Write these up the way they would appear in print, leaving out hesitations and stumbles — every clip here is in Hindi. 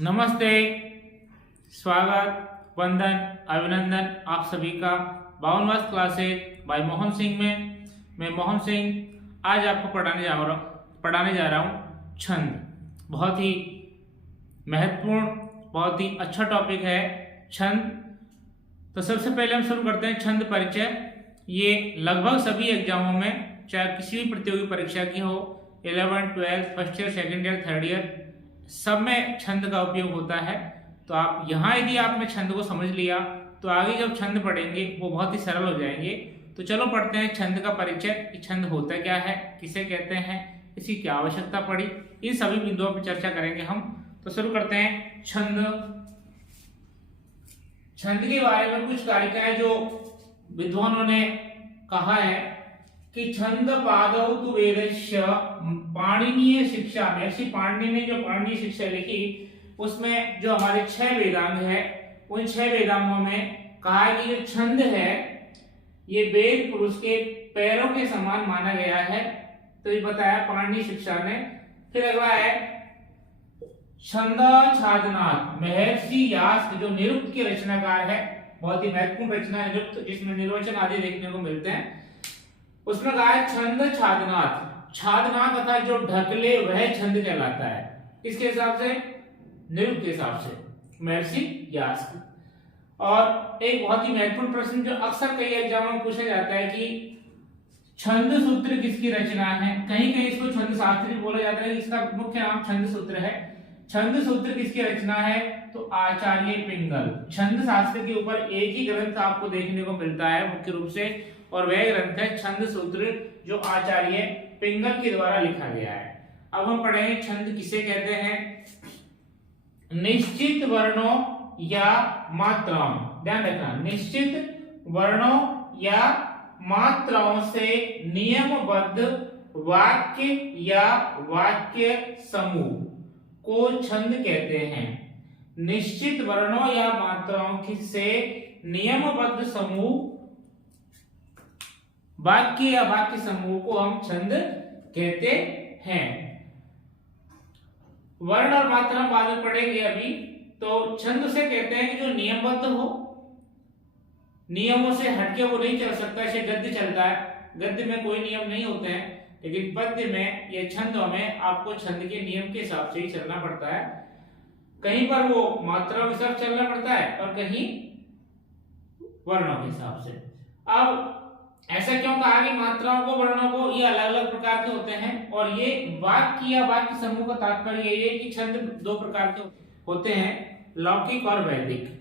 नमस्ते, स्वागत, वंदन, अभिनंदन आप सभी का 52वां क्लासेज बाय मोहन सिंह में। मैं मोहन सिंह आज आपको पढ़ाने जा रहा हूँ छंद। बहुत ही महत्वपूर्ण, बहुत ही अच्छा टॉपिक है छंद। तो सबसे पहले हम शुरू करते हैं छंद परिचय। ये लगभग सभी एग्जामों में, चाहे किसी भी प्रतियोगी परीक्षा की हो, 11th, 12th, first year, second year, third year, सब में छंद का उपयोग होता है। तो आप यहाँ यदि आपने छंद को समझ लिया तो आगे जब छंद पढ़ेंगे वो बहुत ही सरल हो जाएंगे। तो चलो पढ़ते हैं छंद का परिचय कि छंद होता क्या है, किसे कहते हैं, इसकी क्या आवश्यकता पड़ी, इन सभी बिंदुओं पर चर्चा करेंगे हम। तो शुरू करते हैं छंद। छंद के बारे में कुछ कारिकाएं जो विद्वानों ने कहा है कि छंद पादौ तु वेदस्य पाणिनीय शिक्षा में, ऐसी पाणिनि ने जो पाणिनीय शिक्षा लिखी उसमें जो हमारे 6 वेदांग है, उन 6 वेदांगों में कहा है कि जो छंद है ये वेद पुरुष के पैरों के समान माना गया है। तो ये बताया पाणिनीय शिक्षा ने। फिर अगला है छंद छादनाथ, महर्षि यास्क जो निरुक्त के रचनाकार है, बहुत ही महत्वपूर्ण रचना निरुक्त, जिसमें निर्वचन आदि देखने को मिलते हैं। उसमें कहा है छंद छादनाथ, छादनाथ अर्थात जो ढकले वह छंद कहलाता है। इसके हिसाब से, निरुक्त के हिसाब से महर्षि यास्क। और एक बहुत ही महत्वपूर्ण प्रश्न जो अक्सर कई एग्जामों में पूछा जाता है कि छंद सूत्र किसकी रचना है। कहीं कहीं इसको छंद शास्त्री बोला जाता है, इसका मुख्य नाम छंद सूत्र है। छंद सूत्र किसकी रचना है तो आचार्य पिंगल। छंद शास्त्र के ऊपर एक ही ग्रंथ आपको देखने को मिलता है मुख्य रूप से, और वह ग्रंथ है छंद सूत्र जो आचार्य पिंगल के द्वारा लिखा गया है। अब हम पढ़ेंगे छंद किसे कहते हैं। निश्चित वर्णों या मात्राओं, ध्यान रखना, निश्चित वर्णों या मात्राओं से नियमबद्ध वाक्य या वाक्य समूह को छंद कहते हैं। निश्चित वर्णों या मात्राओं से नियमबद्ध समूह, वाक्य या वाक्य समूह को हम छंद कहते हैं। वर्ण और मात्रा बाद में पढ़ेंगे अभी। तो छंद से कहते हैं कि जो नियमबद्ध हो, नियमों से हटके वो नहीं चल सकता। जैसे गद्य चलता है, गद्य में कोई नियम नहीं होते हैं, लेकिन पद्य में या छंदों में आपको छंद के नियम के हिसाब से ही चलना पड़ता है। कहीं पर वो मात्राओं के हिसाब से चलना पड़ता है और कहीं वर्णों के हिसाब से। अब ऐसा क्यों कहा कि मात्राओं को, वर्णों को, ये अलग अलग प्रकार के होते हैं। और ये वाक्य या वाक्य समूह का तात्पर्य ये है कि छंद 2 प्रकार के होते हैं, लौकिक और वैदिक।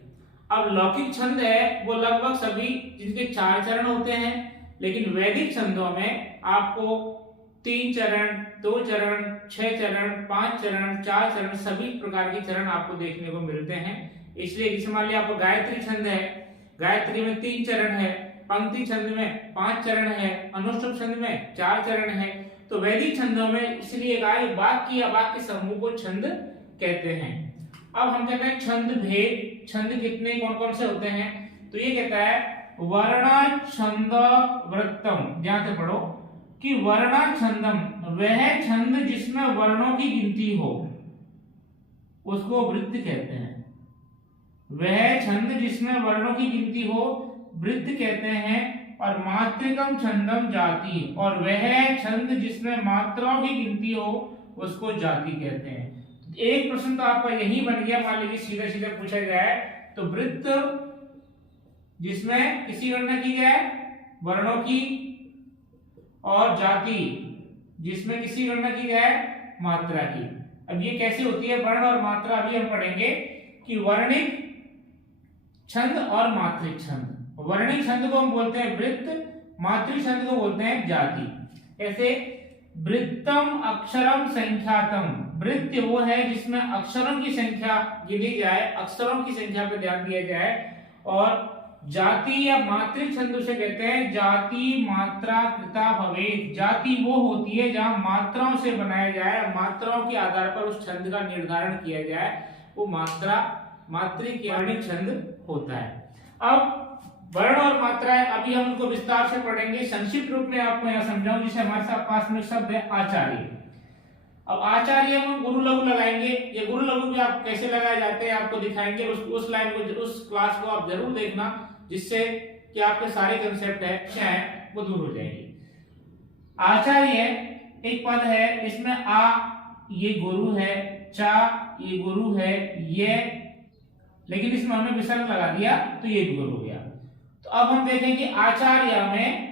अब लौकिक छंद है वो लगभग सभी जिनके 4 चरण होते हैं, लेकिन वैदिक छंदों में आपको 3 चरण, 2 चरण, 6 चरण, 5 चरण, 4 चरण, सभी प्रकार के चरण आपको देखने को मिलते हैं। इसलिए जैसे मान लिया आपको गायत्री छंद है, गायत्री में 3 चरण है, पंक्ति छंद में 5 चरण है, अनुष्टुप छंद में 4 चरण है। तो वैदिक छंदों में इसलिए वाक्य या वाक्य समूह को छंद कहते हैं। अब हम कहते हैं छंद भेद। छंद कितने, कौन कौन से होते हैं। तो ये कहता है वर्ण छंद वृत्तम, ध्यान से पढ़ो कि वर्ण छंदम, वह छंद जिसमें वर्णों की गिनती हो उसको वृत्त कहते हैं। वह छंद जिसमें वर्णों की गिनती हो वृत्त कहते हैं। और मात्रिकम छंदम जाति, और वह छंद जिसमें मात्राओं की गिनती हो उसको जाति कहते हैं। एक प्रश्न तो आपका यही बन गया, मान लीजिए सीधा सीधा पूछा जाए तो वृत्त जिसमें किसी गणना की जाए वर्णों की, और जाति जिसमें किसी गणना की जाए मात्रा की। अब ये कैसे होती है वर्ण और मात्रा, अभी हम पढ़ेंगे कि वर्णिक छंद और मात्रिक छंद। वर्णिक छंद को हम बोलते हैं वृत्त, मात्रिक छंद को बोलते हैं जाति। ऐसे वृत्तम अक्षरम संख्यातम, वृत्त वो है जिसमें अक्षरों की संख्या गिनी जाए, अक्षरों की संख्या पर ध्यान दिया जाए। और जाति या मात्रिक छंद उसे कहते हैं जाति मात्रा कृता भवेत्। जाति वो होती है जहां मात्राओं से बनाया जाए, मात्राओं के आधार पर उस छंद का निर्धारण किया जाए, वो मात्रा मात्रिक या वर्णिक छंद होता है। अब वर्ण और मात्राएं अभी हम उनको विस्तार से पढ़ेंगे। संक्षिप्त रूप में आपको यहां समझाऊं। जैसे हमारे साथ पास में शब्द है आचार्य। अब आचार्य में गुरु लघु लगाएंगे। ये गुरु लघु भी आप कैसे लगाए जाते हैं आपको दिखाएंगे। उस लाइन को, उस क्लास को आप जरूर देखना, जिससे कि आपके सारे कंसेप्ट है वो दूर हो जाएंगे। आचार्य एक पद है, इसमें आ ये गुरु है, चा ये गुरु है, ये, लेकिन इसमें हमने विसर्ग लगा दिया तो ये भी गुरु हो गया। तो अब हम देखें कि आचार्य में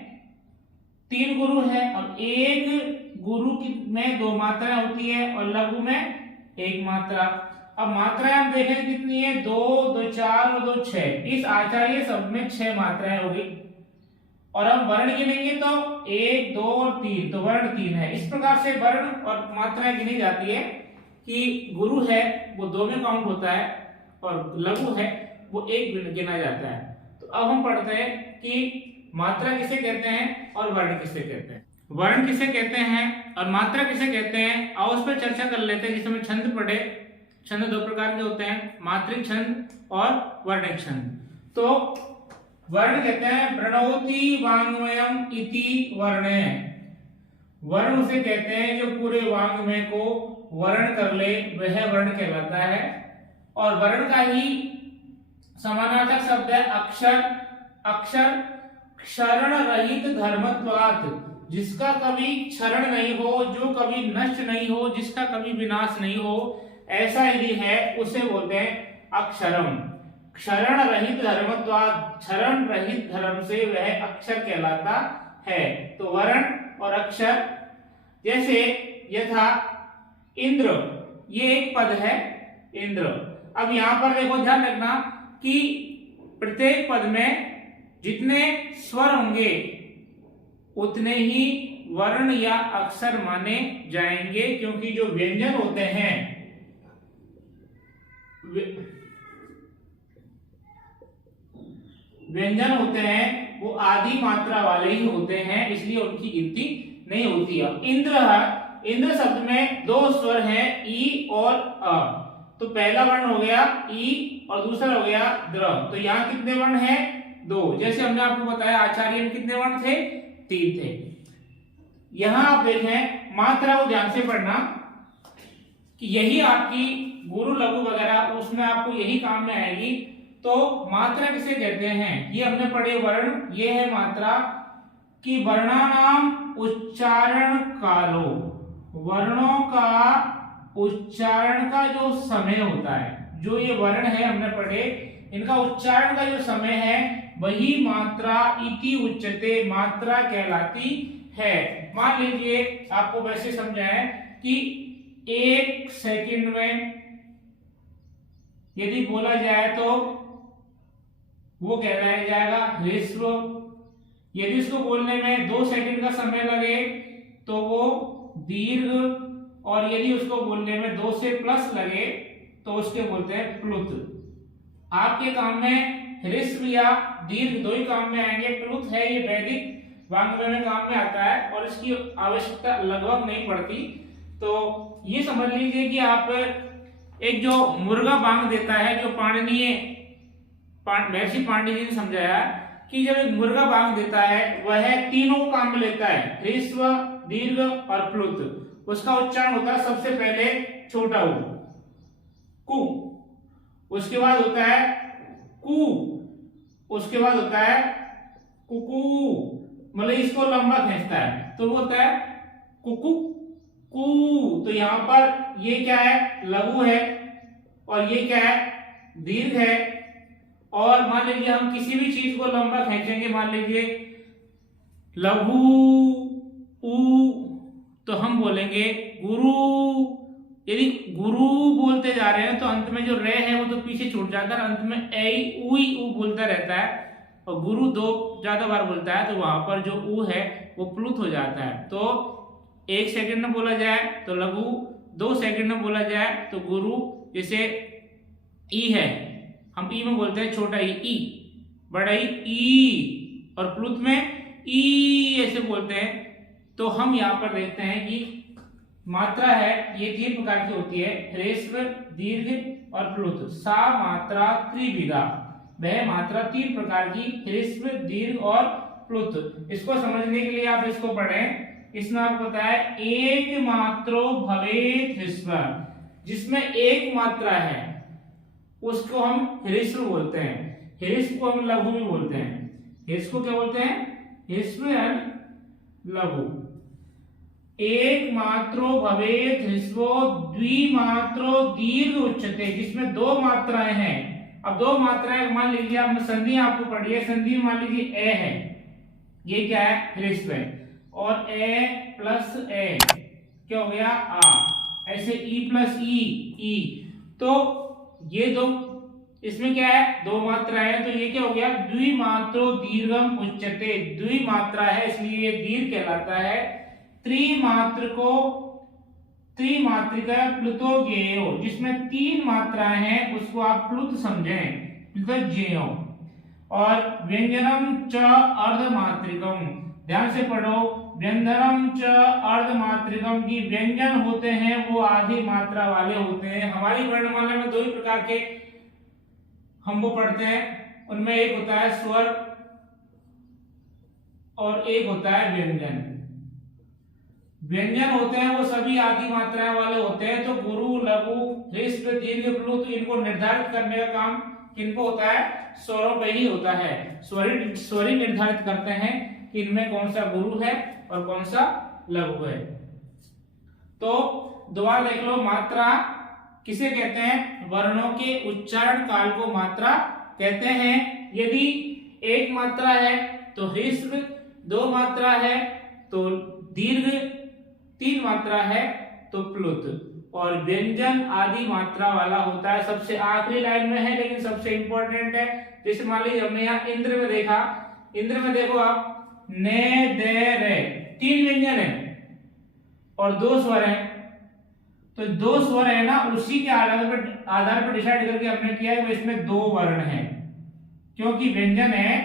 3 गुरु है। अब एक गुरु में 2 मात्राएं होती है और लघु में 1 मात्रा। अब मात्राएं हम देखें कितनी है, 2, 2 4 और 2 6। इस आचार्य शब्द में 6 मात्राएं होगी। और हम वर्ण गिनेंगे तो 1, 2 और 3, तो वर्ण 3 है। इस प्रकार से वर्ण और मात्राएं गिनी जाती है कि गुरु है वो 2 में काउंट होता है और लघु है वो 1 गिना जाता है। तो अब हम पढ़ते हैं कि मात्रा किसे कहते हैं और वर्ण किसे कहते हैं। वर्ण किसे कहते हैं और मात्रा किसे कहते हैं, आओ उस पर चर्चा कर लेते हैं। जिसमें छंद पढ़े, छंद 2 प्रकार के होते हैं, मात्रिक छंद और वर्णिक छंद। तो वर्ण कहते हैं प्रणोति वाङ्मयम् इति वर्णे। वर्ण उसे कहते हैं जो पूरे वाङ्मय को वर्ण कर ले, वह वर्ण कहलाता है। और वर्ण का ही समानार्थक शब्द है अक्षर। अक्षर क्षरण रहित धर्मत्वात्, जिसका कभी क्षरण नहीं हो, जो कभी नष्ट नहीं हो, जिसका कभी विनाश नहीं हो, ऐसा यदि है उसे बोलते हैं अक्षरम। क्षरण रहित धर्मत्वात्, क्षरण रहित धर्म से वह अक्षर कहलाता है। तो वर्ण और अक्षर, जैसे यथा इंद्र, ये एक पद है इंद्र। अब यहां पर देखो ध्यान रखना कि प्रत्येक पद में जितने स्वर होंगे उतने ही वर्ण या अक्षर माने जाएंगे, क्योंकि जो व्यंजन होते हैं व्यंजन होते हैं वो आधी मात्रा वाले ही होते हैं, इसलिए उनकी गिनती नहीं होती है। इंद्र शब्द में 2 स्वर हैं, ई और अ। तो पहला वर्ण हो गया ई और दूसरा हो गया द्र। तो यहाँ कितने वर्ण हैं, 2। जैसे हमने आपको बताया आचार्य में कितने वर्ण थे, 3 थे। यहां आप देखें मात्रा को ध्यान से पढ़ना कि यही आपकी गुरु लघु वगैरह उसमें आपको यही काम में आएगी। तो मात्रा किसे कहते हैं, ये हमने पढ़े वर्ण, ये है मात्रा कि वर्णानाम उच्चारण कालो, वर्णों का उच्चारण का जो समय होता है, जो ये वर्ण है हमने पढ़े, इनका उच्चारण का जो समय है वही मात्रा इति उच्यते, मात्रा कहलाती है। मान लीजिए आपको वैसे समझाएं कि 1 सेकंड में यदि बोला जाए तो वो कहलाया जाएगा ह्रस्व। यदि इसको बोलने में 2 सेकंड का समय लगे तो वो दीर्घ, और यदि उसको बोलने में 2 से प्लस लगे तो उसके बोलते हैं प्लुत। आपके काम में ह्रस्व या दीर्घ 2 ही काम में आएंगे। प्लुत है ये वैदिक वाङ्मय में काम में आता है और इसकी आवश्यकता लगभग नहीं पड़ती। तो ये समझ लीजिए कि आप एक जो मुर्गा बांग देता है, जो महर्षि पाणिनि जी ने समझाया कि जब एक मुर्गा बांग देता है वह तीनों काम में लेता है, ह्रस्व, दीर्घ और प्लुत। उसका उच्चारण होता है सबसे पहले छोटा ऊ, कु, उसके बाद होता है कु, उसके बाद होता है कुकू, मतलब इसको लंबा खींचता है तो वो होता है कुकु कु। तो यहां पर ये क्या है, लघु है, और ये क्या है, दीर्घ है। और मान लीजिए हम किसी भी चीज को लंबा खींचेंगे, मान लीजिए लघु उ, तो हम बोलेंगे गुरु। यदि गुरु बोलते जा रहे हैं तो अंत में जो रे है वो तो पीछे छूट जाता है, अंत में ए उई उ बोलता रहता है। और गुरु 2 ज्यादा बार बोलता है तो वहां पर जो उ है वो प्लुत हो जाता है। तो 1 सेकंड में बोला जाए तो लघु, 2 सेकंड में बोला जाए तो गुरु। जैसे ई है, हम ई में बोलते हैं छोटा ई, बड़ा ई, और प्लुत में ई ऐसे बोलते हैं। तो हम यहाँ पर देखते हैं कि मात्रा है ये 3 प्रकार की होती है, ह्रस्व, दीर्घ और प्लुत। सा मात्रा त्रिविधा, वह मात्रा 3 प्रकार की, ह्रस्व, दीर्घ और प्लुत। इसको समझने के लिए आप इसको पढ़ें इसमें आपको पता है एक मात्रो भवेत ह्रस्व, जिसमें एक मात्रा है उसको हम ह्रस्व बोलते हैं, ह्रस्व को हम लघु में बोलते हैं। ह्रस्व को क्या बोलते हैं? ह्रस्व लघु। एक मात्रो भवेत ह्रस्वो द्विमात्रो दीर्घ उच्यते, जिसमें दो मात्राएं हैं। अब दो मात्राएं मान लीजिए, आपने संधि आपको पढ़ी है, संधि मान लीजिए ए है, ये क्या है? ह्रस्व है, और ए प्लस ए क्या हो गया? आ। ऐसे ई प्लस ई, तो ये दो, इसमें क्या है? दो मात्रा है, तो ये क्या हो गया? द्विमात्रो दीर्घम उच्यते, द्विमात्रा है इसलिए ये दीर्घ कहलाता है। त्रिमात्रिका प्लुतो ज्ञेयो, जिसमें तीन मात्राएं हैं उसको आप प्लुत समझें, प्लुत ज्ञेयो। और व्यंजनम च अर्धमात्रिकम, ध्यान से पढ़ो, व्यंजनम च अर्धमात्रिकम की व्यंजन होते हैं वो आधी मात्रा वाले होते हैं। हमारी वर्णमाला में दो ही प्रकार के हम वो पढ़ते हैं, उनमें एक होता है स्वर और एक होता है व्यंजन। व्यंजन होते हैं वो सभी आधी मात्राएं वाले होते हैं, तो गुरु, लघु, ह्रस्व, दीर्घ, प्लुत इनको निर्धारित करने का काम किनको होता है? स्वरों पे ही होता है। स्वरी निर्धारित करते हैं कि इनमें कौन सा गुरु है और कौन सा लघु है। तो दोबारा देख लो, मात्रा किसे कहते हैं? वर्णों के उच्चारण काल को मात्रा कहते हैं। यदि एक मात्रा है तो ह्रस्व, दो मात्रा है तो दीर्घ, तीन मात्रा है तो प्लुत, और व्यंजन आदि मात्रा वाला होता है। सबसे आखिरी लाइन में है लेकिन सबसे इंपॉर्टेंट है। जैसे मान लीजिए हमने यहाँ इंद्र में देखा, इंद्र में देखो आप, ने, दे, रे, तीन व्यंजन है और दो स्वर है, तो दो स्वर है ना, उसी के आधार पर डिसाइड करके हमने किया है इसमें दो वर्ण है, क्योंकि व्यंजन है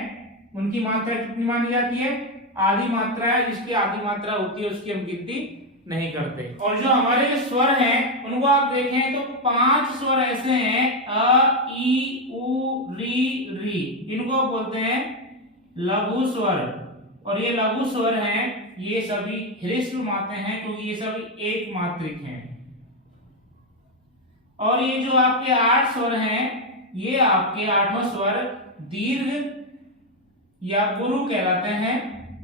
उनकी मात्रा कितनी मानी जाती है? आधी मात्रा है, जिसकी आधी मात्रा होती है उसकी हम गिनती नहीं करते। और जो हमारे स्वर हैं उनको आप देखें तो 5 स्वर ऐसे हैं, अ, ई, उ, री, इनको बोलते हैं लघु स्वर, और ये लघु स्वर हैं, ये सभी ह्रस्व मात्रा हैं क्योंकि ये सभी एक मात्रिक हैं। और ये जो आपके 8 स्वर हैं, ये आपके 8 स्वर दीर्घ या गुरु कहलाते हैं,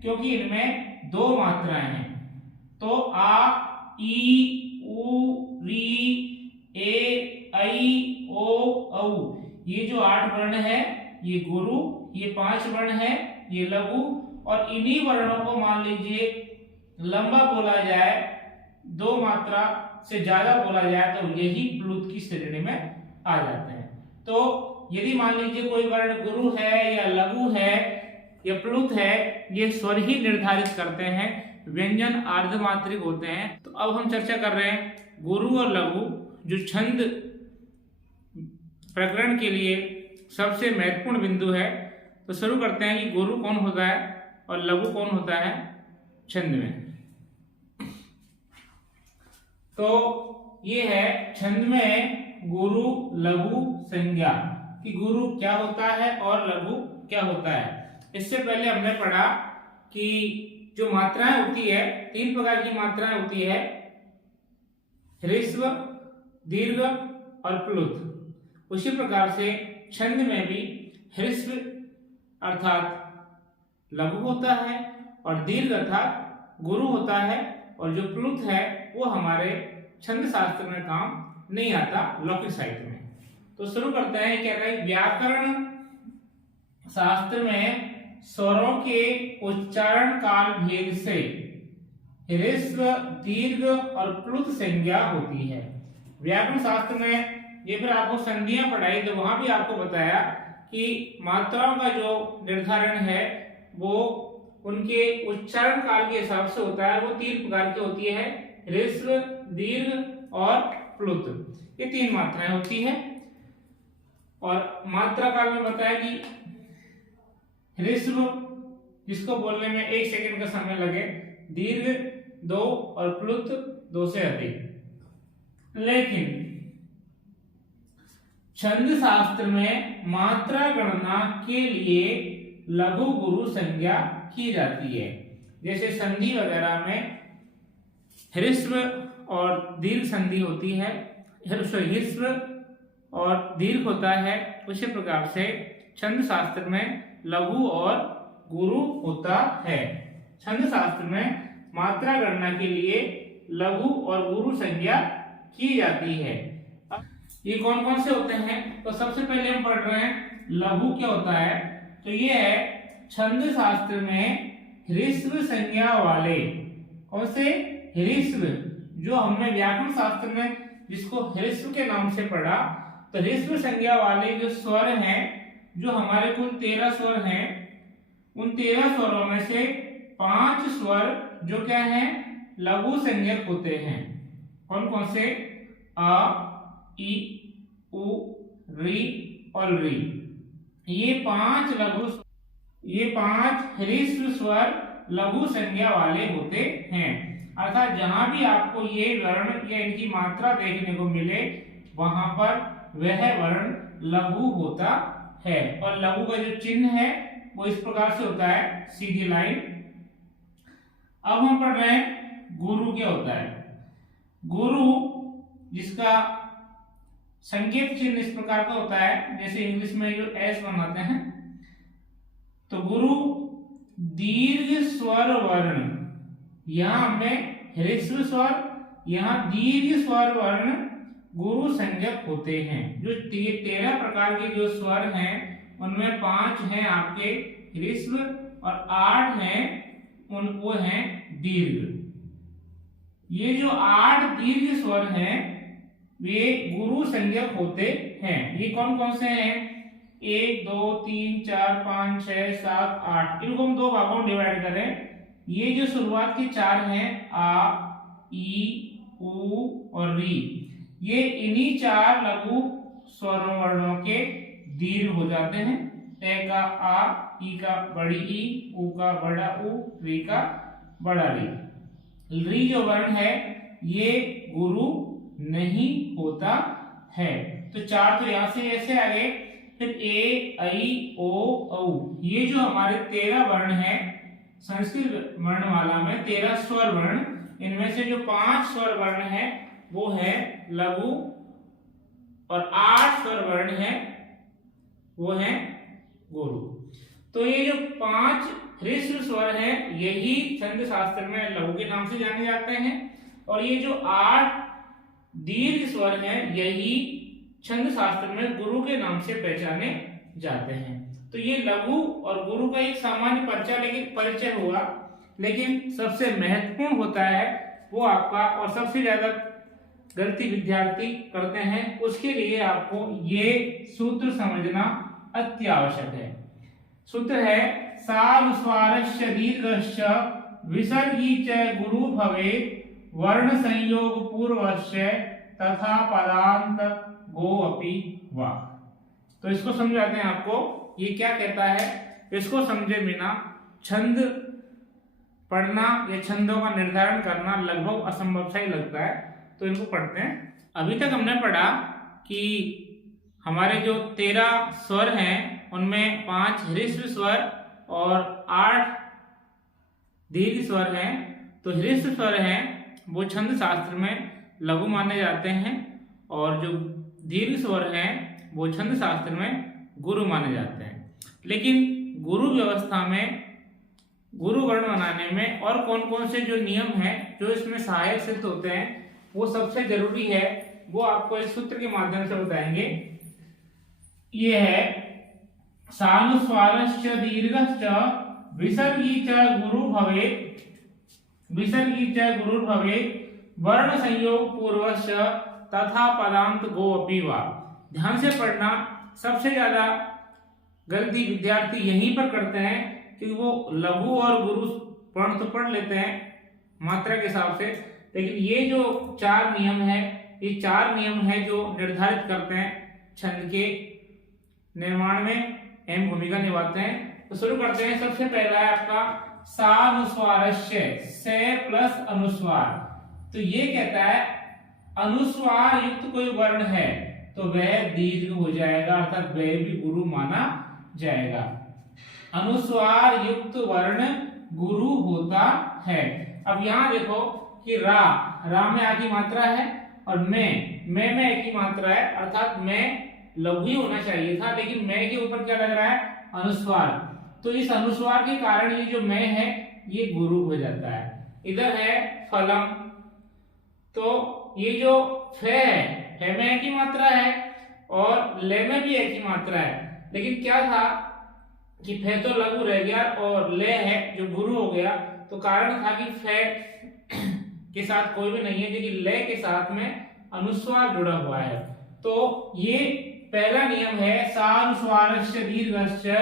क्योंकि इनमें दो मात्राएं हैं। तो आ, ई, उ, री, ए, ऐ, ओ, औ, ये जो 8 वर्ण है ये गुरु, ये 5 वर्ण है ये लघु, और इन्हीं वर्णों को मान लीजिए लंबा बोला जाए, दो मात्रा से ज्यादा बोला जाए तो यही प्लुत की श्रेणी में आ जाते हैं। तो यदि मान लीजिए कोई वर्ण गुरु है या लघु है या प्लुत है, ये स्वर ही निर्धारित करते हैं, व्यंजन अर्धमात्रिक होते हैं। तो अब हम चर्चा कर रहे हैं गुरु और लघु, जो छंद प्रकरण के लिए सबसे महत्वपूर्ण बिंदु है। तो शुरू करते हैं कि गुरु कौन होता है और लघु कौन होता है छंद में। तो ये है छंद में गुरु लघु संज्ञा, कि गुरु क्या होता है और लघु क्या होता है। इससे पहले हमने पढ़ा कि जो मात्राएं होती है, 3 प्रकार की मात्राएं होती है, ह्रस्व, दीर्घ और प्लुत। उसी प्रकार से छंद में भी ह्रस्व अर्थात लघु होता है और दीर्घ अर्थात गुरु होता है, और जो प्लुत है वो हमारे छंद शास्त्र में काम नहीं आता, लौकिक साहित्य में। तो शुरू करते हैं, क्या कहें, व्याकरण शास्त्र में स्वरों के उच्चारण काल भेद से ह्रस्व, दीर्घ और प्लुत संज्ञा होती है। व्याकरण शास्त्र में ये फिर आपको संधियां पढ़ाई, तो वहां भी आपको बताया कि मात्राओं का जो निर्धारण है वो उनके उच्चारण काल के हिसाब से होता है। वो 3 प्रकार की होती है, ह्रस्व, दीर्घ और प्लुत, ये 3 मात्राएं होती है। और मात्रा काल में बताया कि ह्रस्व जिसको बोलने में 1 सेकंड का समय लगे, दीर्घ 2 और प्लुत 2 से अधिक। लेकिन छंद शास्त्र में मात्रा गणना के लिए लघु गुरु संज्ञा की जाती है। जैसे संधि वगैरह में ह्रस्व और दीर्घ संधि होती है, ह्रस्व और दीर्घ होता है, उसी प्रकार से छंद शास्त्र में लघु और गुरु होता है। छंद शास्त्र में मात्रा गणना के लिए लघु और गुरु संज्ञा की जाती है। ये कौन कौन से होते हैं? तो सबसे पहले हम पढ़ रहे हैं लघु क्या होता है। तो ये है छंद शास्त्र में ह्रस्व संज्ञा वाले। कौन से? ह्रस्व। जो हमने व्याकरण शास्त्र में जिसको ह्रस्व के नाम से पढ़ा, तो ह्रस्व संज्ञा वाले जो स्वर हैं, जो हमारे कुल 13 स्वर हैं, उन 13 स्वरों में से 5 स्वर जो क्या हैं? लघु संज्ञक होते हैं। कौन कौन से? अ, ई, उ, री और री। ये 5 ह्रस्व स्वर लघु संज्ञा वाले होते हैं। अर्थात जहां भी आपको ये वर्ण या इनकी मात्रा देखने को मिले, वहां पर वह वर्ण लघु होता है। और लघु का जो चिन्ह है वो इस प्रकार से होता है, सीधी लाइन। अब हम पढ़ रहे हैं गुरु क्या होता है। गुरु जिसका संकेत चिन्ह इस प्रकार का होता है, जैसे इंग्लिश में जो एस बनाते हैं, तो गुरु दीर्घ स्वर वर्ण। यहां हमने ह्रस्व स्वर, यहां दीर्घ स्वर वर्ण गुरु संज्ञक होते हैं। जो 13 प्रकार के जो स्वर हैं, उनमें 5 हैं आपके ह्रस्व और 8 हैं वो हैं दीर्घ। ये जो 8 दीर्घ स्वर हैं वे गुरु संज्ञक होते हैं। ये कौन कौन से हैं? 1 2 3 4 5 6 7 8। इनको हम 2 भागों में डिवाइड करें। ये जो शुरुआत के 4 हैं, आ, ई, उ और री, ये इन्हीं 4 लघु स्वर वर्णों के दीर्घ हो जाते हैं। ए का आ, ई का बड़ी ई, उ का बड़ा उ, री का बड़ा री। री जो वर्ण है ये गुरु नहीं होता है। तो 4 तो यहां से ऐसे आ गए। फिर ए, ऐ, ओ, औ, ये जो हमारे 13 वर्ण हैं संस्कृत वर्णमाला में, 13 स्वर वर्ण, इनमें से जो 5 स्वर वर्ण हैं वो है लघु और 8 स्वर वर्ण हैं वो हैं गुरु। तो ये जो 5 ह्रस्व स्वर हैं यही छंद शास्त्र में लघु के नाम से जाने जाते हैं, और ये जो 8 दीर्घ स्वर हैं यही छंद शास्त्र में गुरु के नाम से पहचाने जाते हैं। तो ये लघु और गुरु का एक सामान्य परिचय हुआ, लेकिन सबसे महत्वपूर्ण होता है वो आपका, और सबसे ज्यादा गलती विद्यार्थी करते हैं, उसके लिए आपको ये सूत्र समझना अति आवश्यक है। सूत्र है सानुस्वारस्य दीर्घस्य विसर्गी च गुरु भवेत् वर्ण संयोग पूर्वस्य तथा पदांत गो अपि वा। तो इसको समझाते हैं आपको, ये क्या कहता है। इसको समझे बिना छंद पढ़ना या छंदों का निर्धारण करना लगभग असंभव सा ही लगता है। तो इनको पढ़ते हैं। अभी तक हमने पढ़ा कि हमारे जो 13 स्वर हैं उनमें 5 ह्रस्व स्वर और 8 दीर्घ स्वर हैं। तो ह्रस्व स्वर हैं वो छंद शास्त्र में लघु माने जाते हैं, और जो दीर्घ स्वर हैं वो छंद शास्त्र में गुरु माने जाते हैं। लेकिन गुरु व्यवस्था में, गुरु वर्ण बनाने में और कौन कौन से जो नियम हैं जो इसमें सहायक सिद्ध होते हैं, वो सबसे जरूरी है, वो आपको इस सूत्र के माध्यम से बताएंगे। ये है सानुस्वारश्च दीर्घश्च विसर्गी च गुरु भवेत्, विसर्गी च गुरु भवेत् वर्ण संयोग पूर्वस्य तथा पदांत गो अपि वा। ध्यान से पढ़ना। सबसे ज्यादा गलती विद्यार्थी यहीं पर करते हैं कि वो लघु और गुरु वर्ण तो पढ़ लेते हैं मात्रा के हिसाब से, लेकिन ये जो 4 नियम है, ये 4 नियम है जो निर्धारित करते हैं छंद के निर्माण में अहम भूमिका निभाते हैं। तो शुरू करते हैं। सबसे पहला है आपका सानुस्वारस्य, से प्लस अनुस्वार। तो ये कहता है अनुस्वार युक्त कोई वर्ण है तो वह दीर्घ हो जाएगा, अर्थात वह भी गुरु माना जाएगा। अनुस्वार युक्त वर्ण गुरु होता है। अब यहाँ देखो कि रा में आ की मात्रा है और में एक ही मात्रा है, अर्थात में लघु ही होना चाहिए था, लेकिन मैं के ऊपर क्या लग रहा है, अनुस्वार। तो इस अनुस्वार के कारण ये जो मैं है ये गुरु हो जाता है। इधर है फलम, तो ये जो फे में एक ही मात्रा है और ले में भी एक ही मात्रा है, लेकिन क्या था कि फे तो लघु रह गया और ले है जो गुरु हो गया। तो कारण था कि फे के साथ कोई भी नहीं है, क्योंकि ले के साथ में अनुस्वार जुड़ा हुआ है। तो ये पहला नियम है सानुस्वारस्य दीर्घस्य।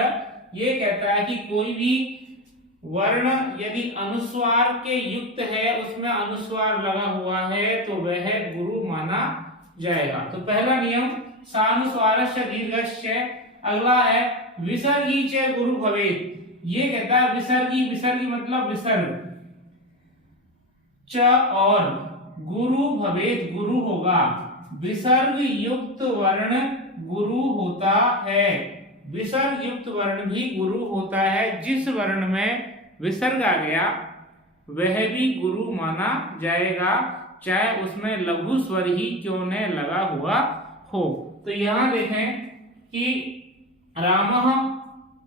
ये कहता है कि कोई भी वर्ण यदि अनुस्वार के युक्त है, उसमें अनुस्वार लगा हुआ है, तो वह गुरु माना जाएगा। तो पहला नियम सानुस्वारस्य दीर्घस्य। अगला है विसर्गी च गुरु भवेत्। ये कहता है विसर्गी मतलब विसर्ग, च और गुरु भवेत् गुरु होगा। विसर्ग युक्त वर्ण गुरु होता है। विसर्ग युक्त वर्ण भी गुरु होता है। जिस वर्ण में विसर्ग आ गया वह भी गुरु माना जाएगा, चाहे उसमें लघु स्वर ही क्यों न लगा हुआ हो। तो यहाँ देखें कि रामः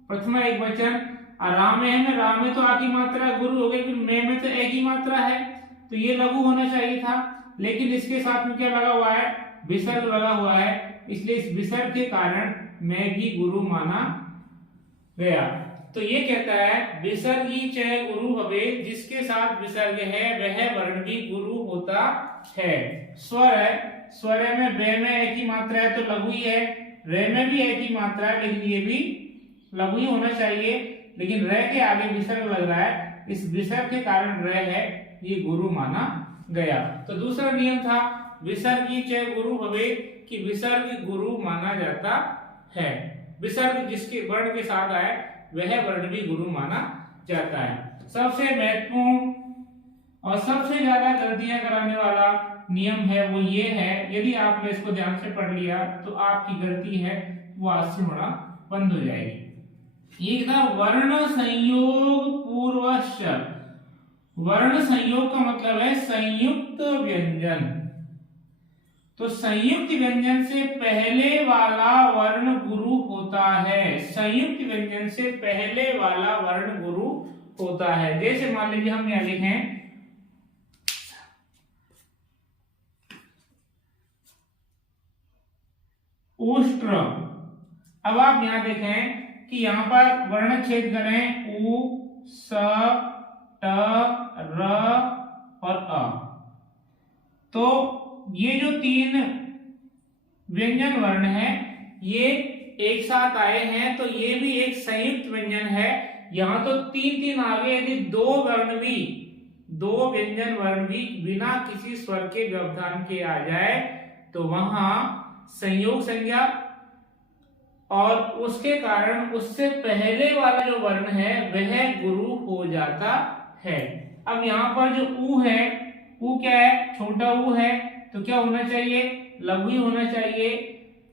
प्रथम एक वचन, रामे में रामे तो आ की मात्रा गुरु हो गई, में तो एक ही मात्रा है, तो ये लघु होना चाहिए था, लेकिन इसके साथ में क्या लगा हुआ है, विसर्ग लगा हुआ है, इसलिए इस विसर्ग के कारण मैं भी गुरु माना गया। तो ये कहता है विसर्गी च गुरु भवेत्, जिसके साथ विसर्ग है वह वर्ण भी गुरु होता है। स्वर है, स्वर में बे में एक ही मात्रा है तो लघु ही है, रे में भी एक ही मात्रा है लेकिन ये भी लघु ही होना चाहिए, लेकिन रे के आगे विसर्ग लग रहा है, इस विसर्ग के कारण रे है, ये गुरु माना गया। तो दूसरा नियम था विसर्गी च गुरु भवेत्, कि विसर्ग गुरु माना जाता है। विसर्ग जिसके वर्ण के साथ आए वह वर्ण भी गुरु माना जाता है। सबसे महत्वपूर्ण और सबसे ज्यादा गलतियां कराने वाला नियम है वो ये है, यदि आपने इसको ध्यान से पढ़ लिया तो आपकी गलती है वो आज से होना बंद हो जाएगी। ये था वर्ण संयोग पूर्वस्य। वर्ण संयोग का मतलब है संयुक्त व्यंजन। तो संयुक्त व्यंजन से पहले वाला वर्ण गुरु होता है। संयुक्त व्यंजन से पहले वाला वर्ण गुरु होता है। जैसे मान लीजिए हम यहां लिखें उष्ट्र। अब आप यहां देखें कि यहां पर वर्ण छेद करें उ, स, ट, र और अ। तो ये जो तीन व्यंजन वर्ण है ये एक साथ आए हैं, तो ये भी एक संयुक्त व्यंजन है। यहां तो तीन आ गए, यदि दो व्यंजन वर्ण भी बिना किसी स्वर के व्यवधान के आ जाए तो वहां संयोग संज्ञा और उसके कारण उससे पहले वाला जो वर्ण है वह गुरु हो जाता है। अब यहाँ पर जो ऊ है, ऊ क्या है, छोटा ऊ है, तो क्या होना चाहिए, लघु ही होना चाहिए।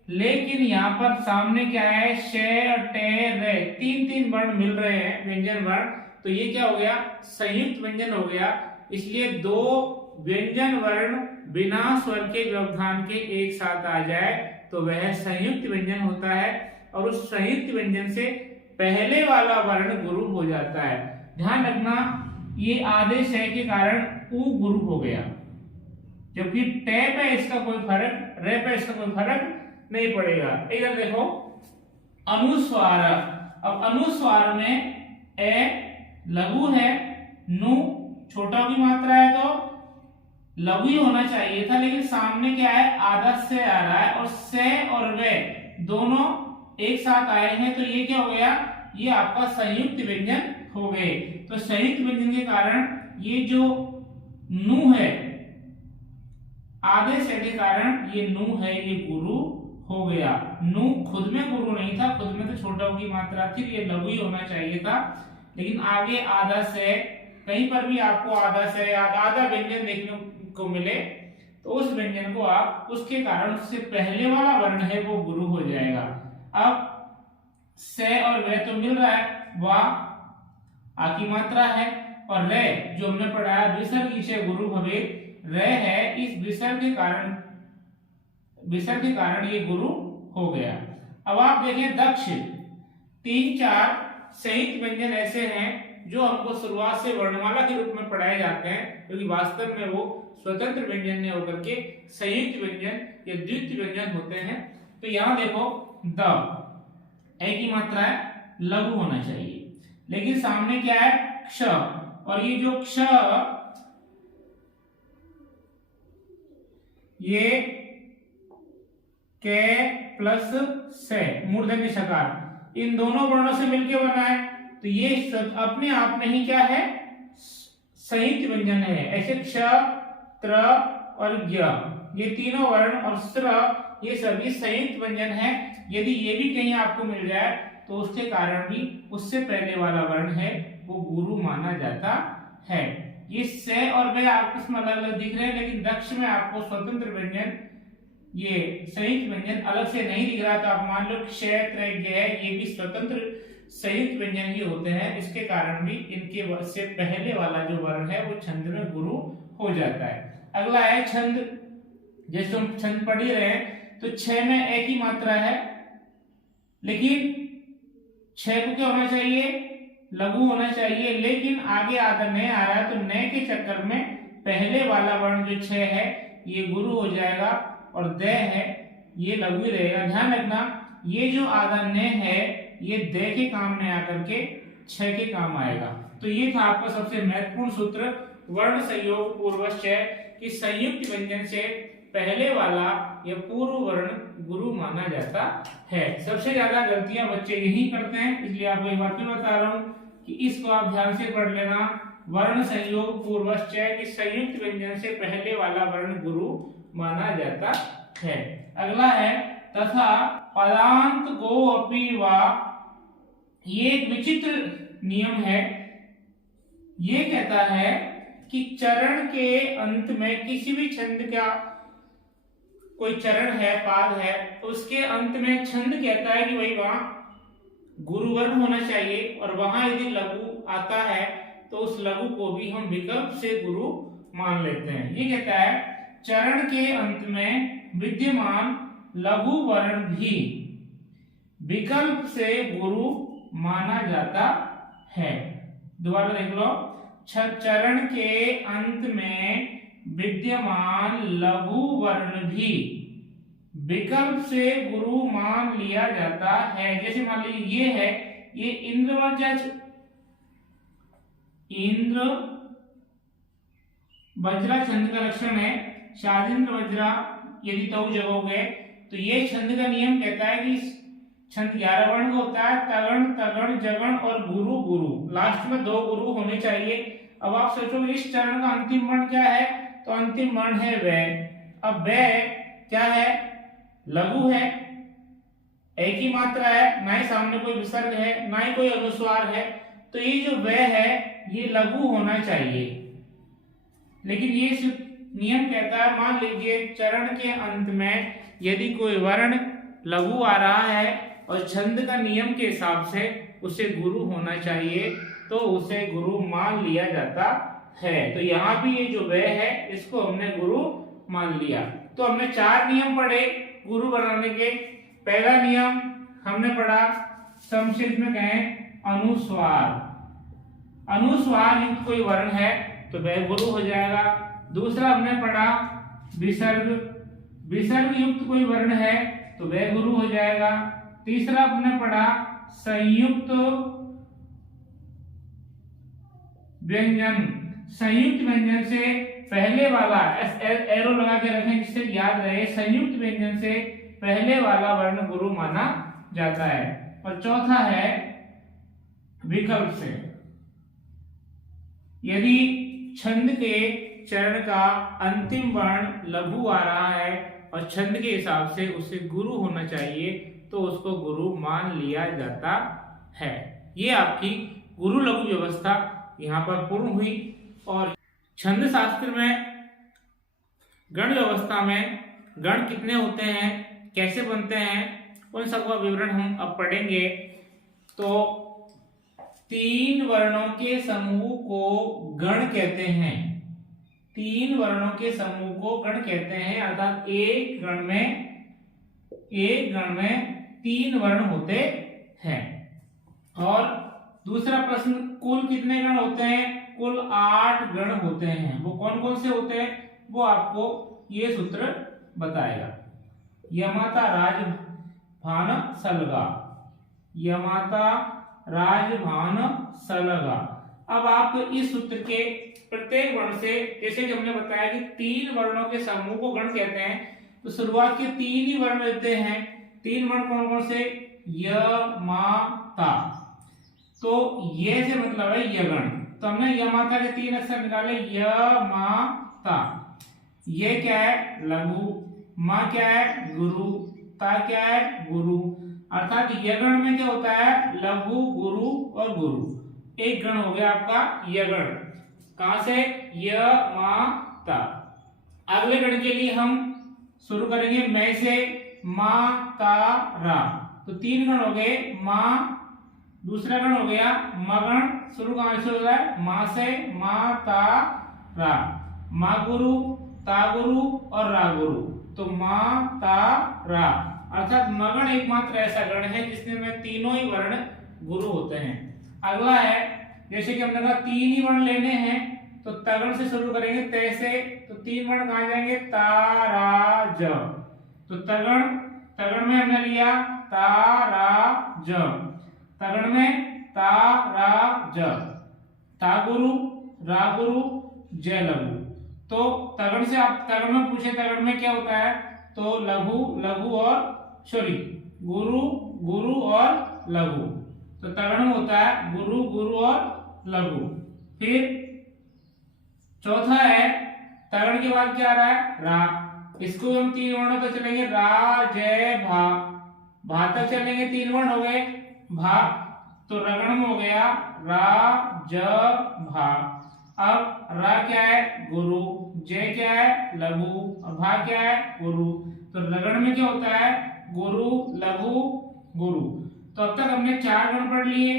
लेकिन यहाँ पर सामने क्या है, शे, टे, रे, तीन वर्ण मिल रहे हैं व्यंजन वर्ण, तो ये क्या हो गया, संयुक्त व्यंजन हो गया। इसलिए दो व्यंजन वर्ण बिना स्वर के व्यवधान के एक साथ आ जाए तो वह संयुक्त व्यंजन होता है, और उस संयुक्त व्यंजन से पहले वाला वर्ण गुरु हो जाता है। ध्यान रखना, ये आदेश है के कारण ऊ गुरु हो गया, जबकि टे पे इसका कोई फर्क, रे पे इसका कोई फर्क नहीं पड़ेगा। इधर देखो अनुस्वार। अब अनुस्वार में ए लघु है, नु छोटा की मात्रा है तो लघु ही होना चाहिए था, लेकिन सामने क्या है, आधा से आ रहा है और से और वे दोनों एक साथ आए हैं, तो ये क्या हो गया, ये आपका संयुक्त व्यंजन हो गए। तो संयुक्त व्यंजन के कारण ये जो नु है, आधे से के कारण ये नु है, ये गुरु हो गया। नु खुद में गुरु नहीं था, खुद में तो छोटा की मात्रा थी, ये लघु ही होना चाहिए था, लेकिन आगे आधा से, कहीं पर भी आपको आधा से आधा व्यंजन देखने को मिले तो उस व्यंजन को आप, उसके कारण उससे पहले वाला वर्ण है वो गुरु हो जाएगा। अब से और वे तो मिल रहा है, वाह, आ की मात्रा है, और रे जो हमने पढ़ा विसर्ग ईशे गुरु भवे, रे है, इस विसर्ग के कारण ये गुरु हो गया। अब आप देखें दक्ष, 3-4 संयुक्त व्यंजन ऐसे हैं जो हमको शुरुआत से वर्णमाला के रूप में पढ़ाए जाते हैं, क्योंकि वास्तव में वो स्वतंत्र व्यंजन नहीं होकर के संयुक्त व्यंजन या द्वितीय व्यंजन होते हैं। तो यहाँ देखो द, ए की मात्रा है, लघु होना चाहिए, लेकिन सामने क्या है क्ष, और ये जो क्ष, ये के प्लस से मूर्धन्य षकार, इन दोनों वर्णों से मिलकर बना है, तो ये अपने आप में ही क्या है संयुक्त व्यंजन है। ऐसे क्ष, त्र और ज्ञ, ये तीनों वर्ण और स्र, ये सभी संयुक्त व्यंजन है। यदि ये भी कहीं आपको मिल जाए तो उसके कारण भी उससे पहले वाला वर्ण है वो गुरु माना जाता है। ये से और वे आपस में अलग अलग दिख रहे हैं, लेकिन दक्ष में आपको स्वतंत्र व्यंजन, ये संयुक्त व्यंजन अलग से नहीं दिख रहा, तो आप मान लो क्षेत्र, ये भी स्वतंत्र संयुक्त व्यंजन ही होते हैं। इसके कारण भी इनके से पहले वाला जो वर्ण है वो छंद में गुरु हो जाता है। अगला है छंद, जैसे हम छंद पढ़ ही रहे हैं, तो 6 में ए की मात्रा है, लेकिन 6 को क्या होना चाहिए लघु होना चाहिए, लेकिन आगे आधा नए आ रहा है, तो नए के चक्कर में पहले वाला वर्ण जो 6 है ये गुरु हो जाएगा, और दे है ये लघु ही रहेगा। ध्यान रखना ये जो आधा ने है ये दे के काम में आकर के 6 के काम आएगा। तो ये था आपका सबसे महत्वपूर्ण सूत्र वर्ण संयोग पूर्वश्चय, कि संयुक्त व्यंजन से पहले वाला या पूर्व वर्ण गुरु माना जाता है। सबसे ज्यादा गलतियां बच्चे यही करते हैं, इसलिए आपको एक बार फिर बता रहा हूं कि इसको आप ध्यान से पढ़ लेना। वर्ण संयोग पूर्वश्चय, कि संयुक्त व्यंजन से पहले वाला वर्ण गुरु माना जाता है। अगला है तथा पदांत गो अपि वा, ये एक विचित्र नियम है। ये कहता है कि चरण के अंत में किसी भी छंद का कोई चरण है, पाद है, तो उसके अंत में छंद कहता है कि भाई वहां गुरु वर्ण होना चाहिए, और वहां यदि लघु आता है तो उस लघु को भी हम विकल्प से गुरु मान लेते हैं। ये कहता है चरण के अंत में विद्यमान लघु वर्ण भी विकल्प से गुरु माना जाता है। दोबारा देख लो, चरण के अंत में विद्यमान लघु वर्ण भी विकल्प से गुरु मान लिया जाता है। जैसे मान लीजिए ये है, ये इंद्र वज्रा छंद का लक्षण है। शादिंद्र वज्रा यदि तौ जगोगे, तो ये छंद का नियम कहता है कि छंद 11 वर्ण का होता है, तगण, तगण, जगण और गुरु गुरु, लास्ट में 2 गुरु होने चाहिए। अब आप सोचो इस चरण का अंतिम वर्ण क्या है, तो अंतिम वर्ण है वे। अब वे क्या है लघु है, एक ही मात्रा है, ना ही सामने कोई विसर्ग है, ना ही कोई अनुस्वार है, तो ये जो वे है ये लघु होना चाहिए। लेकिन ये नियम कहता है, मान लीजिए चरण के अंत में यदि कोई वर्ण लघु आ रहा है और छंद का नियम के हिसाब से उसे गुरु होना चाहिए, तो उसे गुरु मान लिया जाता है। तो यहाँ भी ये जो वे है इसको हमने गुरु मान लिया। तो हमने 4 नियम पढ़े गुरु बनाने के। पहला नियम हमने पढ़ा, संक्षिप्त में कहें अनुस्वार, अनुस्वार युक्त कोई वर्ण है तो वह गुरु हो जाएगा। दूसरा हमने पढ़ा विसर्ग, विसर्ग युक्त कोई वर्ण है तो वह गुरु हो जाएगा। तीसरा हमने पढ़ा संयुक्त व्यंजन, संयुक्त व्यंजन से पहले वाला, एरो लगा के रखें जिससे याद रहे, संयुक्त व्यंजन से पहले वाला वर्ण गुरु माना जाता है। और चौथा है विकल्प से, यदि छंद के चरण का अंतिम वर्ण लघु आ रहा है और छंद के हिसाब से उसे गुरु होना चाहिए तो उसको गुरु मान लिया जाता है। ये आपकी गुरु लघु व्यवस्था यहाँ पर पूर्ण हुई। और छंद शास्त्र में गण व्यवस्था में गण कितने होते हैं, कैसे बनते हैं, उन सबका विवरण हम अब पढ़ेंगे। तो तीन वर्णों के समूह को गण कहते हैं। तीन वर्णों के समूह को गण कहते हैं, अर्थात एक गण में तीन वर्ण होते हैं। और दूसरा प्रश्न, कुल कितने गण होते हैं? कुल 8 गण होते हैं। वो कौन कौन से होते हैं वो आपको ये सूत्र बताएगा। यमाता राजभान सलगा, यमाता राजभान सलगा। अब आप इस सूत्र के प्रत्येक वर्ण से, जैसे कि हमने बताया कि तीन वर्णों के समूह को गण कहते हैं, तो शुरुआत के तीन ही वर्ण लेते हैं। तीन वर्ण कौन कौन से? य मा ता। तो ये से मतलब है यगण। तो हमने यमाता के तीन अक्षर निकाले, य मा ता। ये क्या है? लघु। मा क्या है? गुरु। ता क्या है? गुरु। अर्थात यगण में क्या होता है? लघु, गुरु और गुरु। एक गण हो गया आपका यगण। कहां से? य मा ता। अगले गण के लिए हम शुरू करेंगे मैं से, मा ता रा। तो तीन गण हो गए, मा, दूसरा गण हो गया मगण। शुरू कहां से हो रहा है? मा से, मा ता रा। मा गुरु, ता गुरु और रा गुरु। तो मा ता रा, अर्थात मगण एकमात्र ऐसा गण है जिसमें तीनों ही वर्ण गुरु होते हैं। अगला है, जैसे कि हमने कहा तीन ही वर्ण लेने हैं, तो तगण से शुरू करेंगे, ते से। तो तीन वर्ण कहां जाएंगे? ता रा ज। तो तगण में हमने लिया ता रा ज। तगण में ता रा ज, ता गुरु, रा गुरु, ज लघु। तो तगण से आप तगण में पूछे, तगण में क्या होता है? तो लघु, लघु और सॉरी गुरु, गुरु और लघु। तो तगण में होता है गुरु, गुरु और लघु। फिर चौथा है, तगण के बाद क्या आ रहा है? रा। इसको हम तीन वर्णों तक चलेंगे, रा जय भा। भा तक चलेंगे, तीन वर्ण हो गए भा। तो रगण में हो गया रा ज भा। अब रा क्या है? गुरु। जय क्या है? लघु। भा क्या है? गुरु। तो रगण में क्या होता है? गुरु, लघु, गुरु। तो अब तक हमने 4 गण पढ़ लिए।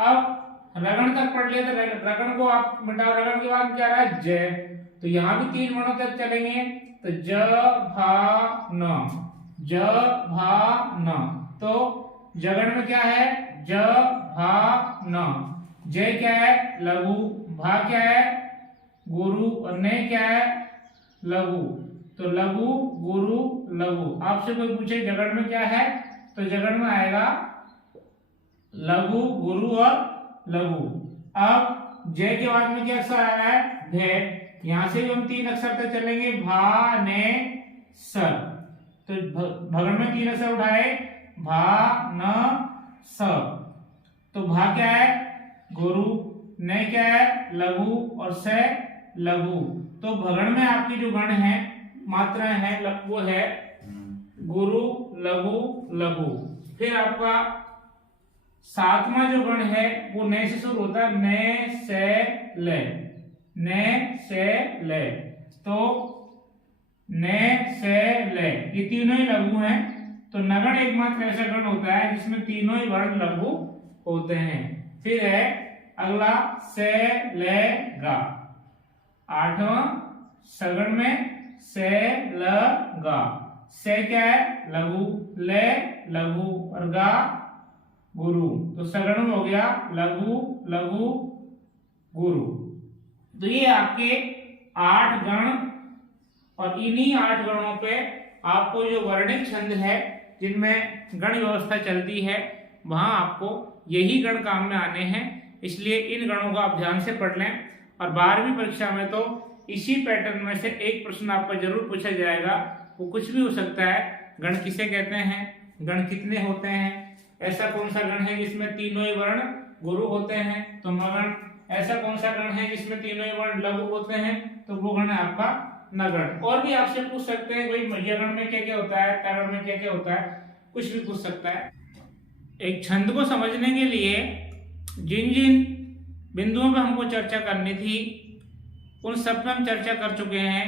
अब रगण तक पढ़ लिया, तो रगण को आप मिटाओ। रगण के बाद क्या रहा है? जय। तो यहां भी तीन वर्णों तक चलेंगे, तो ज भा न, ज भा न। तो जगण में क्या है? ज भा न। जय क्या है? लघु। भा क्या है? गुरु। और ने क्या है? लघु। तो लघु, गुरु, लघु। आपसे कोई पूछे जगण में क्या है, तो जगण में आएगा लघु, गुरु और लघु। अब जय के बाद में क्या अक्षर आ रहा है? भे। यहां से भी हम तीन अक्षर तक चलेंगे, भा ने स। तो भगण में तीन अक्षर उठाए, भा न स। तो भा क्या है? गुरु। ने क्या है? लघु और से लघु। तो भगण में आपकी जो गण है, मात्राएं हैं, वो है गुरु, लघु, लघु। फिर आपका सातवां जो गण है वो ने से शुरू होता है, ने से ले, ने से ले। तो ने से ले, ये तीनों ही लघु हैं। तो नगण एकमात्र ऐसा गण होता है जिसमें तीनों ही वर्ण लघु होते हैं। फिर है अगला से ले गा। आठवां सगण में से ल गा। से क्या है? लघु। ले लघु और गा गुरु। तो सगण में हो गया लघु, लघु, गुरु। तो ये आपके 8 गण, और इन्हीं 8 गणों पे आपको जो वर्णिक छंद है जिनमें गण व्यवस्था चलती है, वहां आपको यही गण काम में आने हैं। इसलिए इन गणों को आप ध्यान से पढ़ लें। और 12वीं परीक्षा में तो इसी पैटर्न में से एक प्रश्न आपका जरूर पूछा जाएगा। वो कुछ भी हो सकता है। गण किसे कहते हैं? गण कितने होते हैं? ऐसा कौन सा गण है जिसमें तीनों ही वर्ण गुरु होते हैं? तो मगण। ऐसा कौन सा गण है जिसमें तीनों ही वर्ण लघु होते हैं? तो वो गण है आपका नगण। और भी आपसे पूछ सकते हैं भाई यगण में क्या क्या होता है, तगण में क्या क्या होता है, कुछ भी पूछ सकता है। एक छंद को समझने के लिए जिन जिन बिंदुओं पर हमको चर्चा करनी थी उन सब पर हम चर्चा कर चुके हैं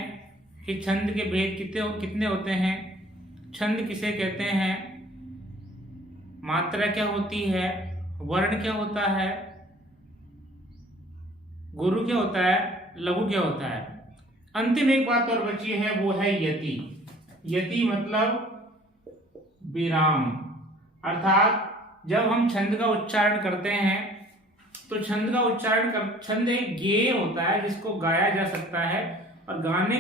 कि छंद के भेद कितने होते हैं, छंद किसे कहते हैं, मात्रा क्या होती है, वर्ण क्या होता है, गुरु क्या होता है, लघु क्या होता है। अंतिम एक बात और बची है, वो है यति। यति मतलब विराम, अर्थात जब हम छंद का उच्चारण करते हैं तो छंद का उच्चारण कर, छंद एक गेय होता है जिसको गाया जा सकता है, और गाने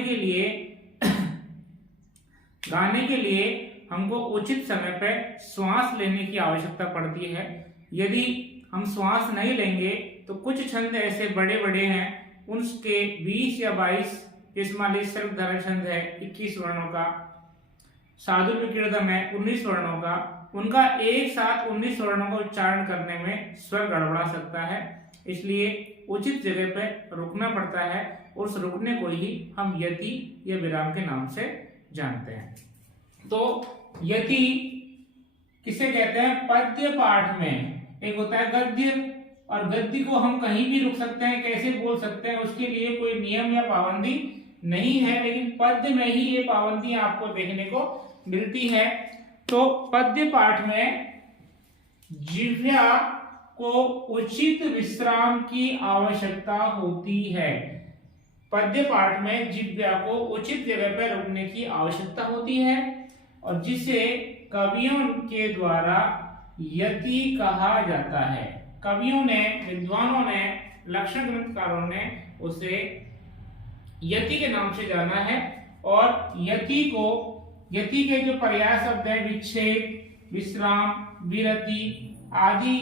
के लिए हमको उचित समय पे श्वास लेने की आवश्यकता पड़ती है। यदि हम श्वास नहीं लेंगे तो कुछ छंद ऐसे बड़े बड़े हैं, उनके 20 या 22, जैसे मान लीजिए सर्वधारा छंद है 21 वर्णों का, साधु विकीर्णम है 19 वर्णों का, उनका एक साथ 19 वर्णों का उच्चारण करने में स्वर गड़बड़ा सकता है। इसलिए उचित जगह पे रुकना पड़ता है, उस रुकने को ही हम यति या विराम के नाम से जानते हैं। तो यति किसे कहते हैं, पद्य पाठ में एक होता है गद्य, और गद्य को हम कहीं भी रुक सकते हैं, कैसे बोल सकते हैं, उसके लिए कोई नियम या पाबंदी नहीं है, लेकिन पद्य में ही ये पाबंदी आपको देखने को मिलती है। तो पद्य पाठ में जिह्वा को उचित विश्राम की आवश्यकता होती है। पद्य पाठ में जिह्वा को उचित जगह पर रुकने की आवश्यकता होती है, और जिसे कवियों के द्वारा यति कहा जाता है। कवियों ने, विद्वानों ने, लक्षण ग्रंथकारों ने उसे यति के नाम से जाना है। और यति के जो पर्याय शब्द है, विच्छेद, विश्राम, विरति आदि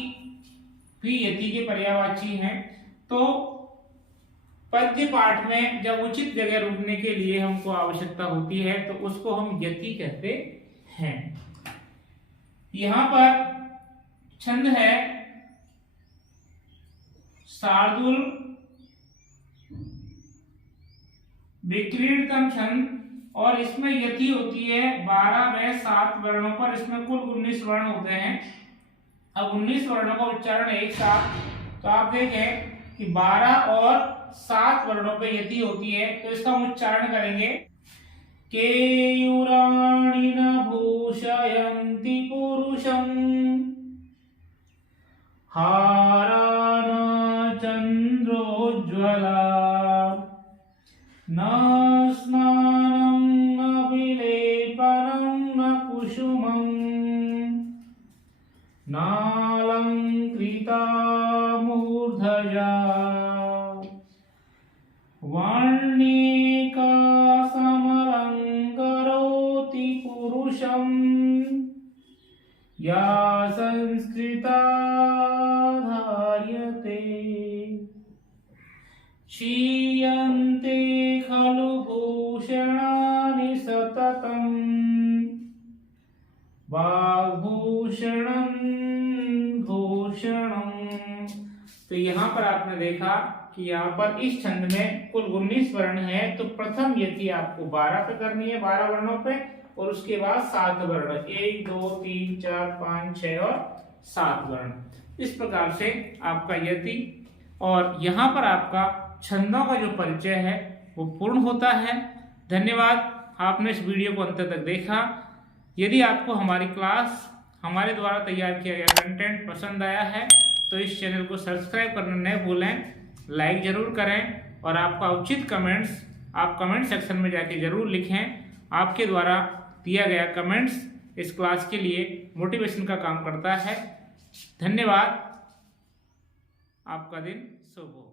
भी यति के पर्यायवाची हैं। तो पद्य पाठ में जब उचित जगह रुकने के लिए हमको आवश्यकता होती है तो उसको हम यति कहते हैं। यहां पर छंद है शार्दूल विक्रीड़तम छंद, और इसमें यति होती है 12 व 7 वर्णों पर। इसमें कुल 19 वर्ण होते हैं। अब 19 वर्णों का उच्चारण एक साथ, तो आप देखें कि 12 और 7 वर्णों पे यति होती है, तो इसका हम उच्चारण करेंगे। केयूराणि न भूषयन्ति पुरुषं, हारा न चन्द्रोज्ज्वला, न स्नानं न विलेपनं न कुसुमं, नालंकृता मूर्धजा, वर्णिका समलंकरोति पुरुषं, या संस्कृता धार्यते, क्षीयन्ते खलु भूषणानि सततं, वाग्भूषणं भूषणं। तो यहाँ पर आपने देखा कि यहाँ पर इस छंद में कुल 19 वर्ण है, तो प्रथम यति आपको 12 पे करनी है, 12 वर्णों पे, और उसके बाद 7 वर्ण, 1 2 3 4 5 6 और 7 वर्ण। इस प्रकार से आपका यति और यहाँ पर आपका छंदों का जो परिचय है वो पूर्ण होता है। धन्यवाद, आपने इस वीडियो को अंत तक देखा। यदि आपको हमारी क्लास, हमारे द्वारा तैयार किया गया कंटेंट पसंद आया है तो इस चैनल को सब्सक्राइब करना न भूलें, लाइक जरूर करें, और आपका उचित कमेंट्स आप कमेंट सेक्शन में जाके जरूर लिखें। आपके द्वारा दिया गया कमेंट्स इस क्लास के लिए मोटिवेशन का काम करता है। धन्यवाद, आपका दिन शुभ हो।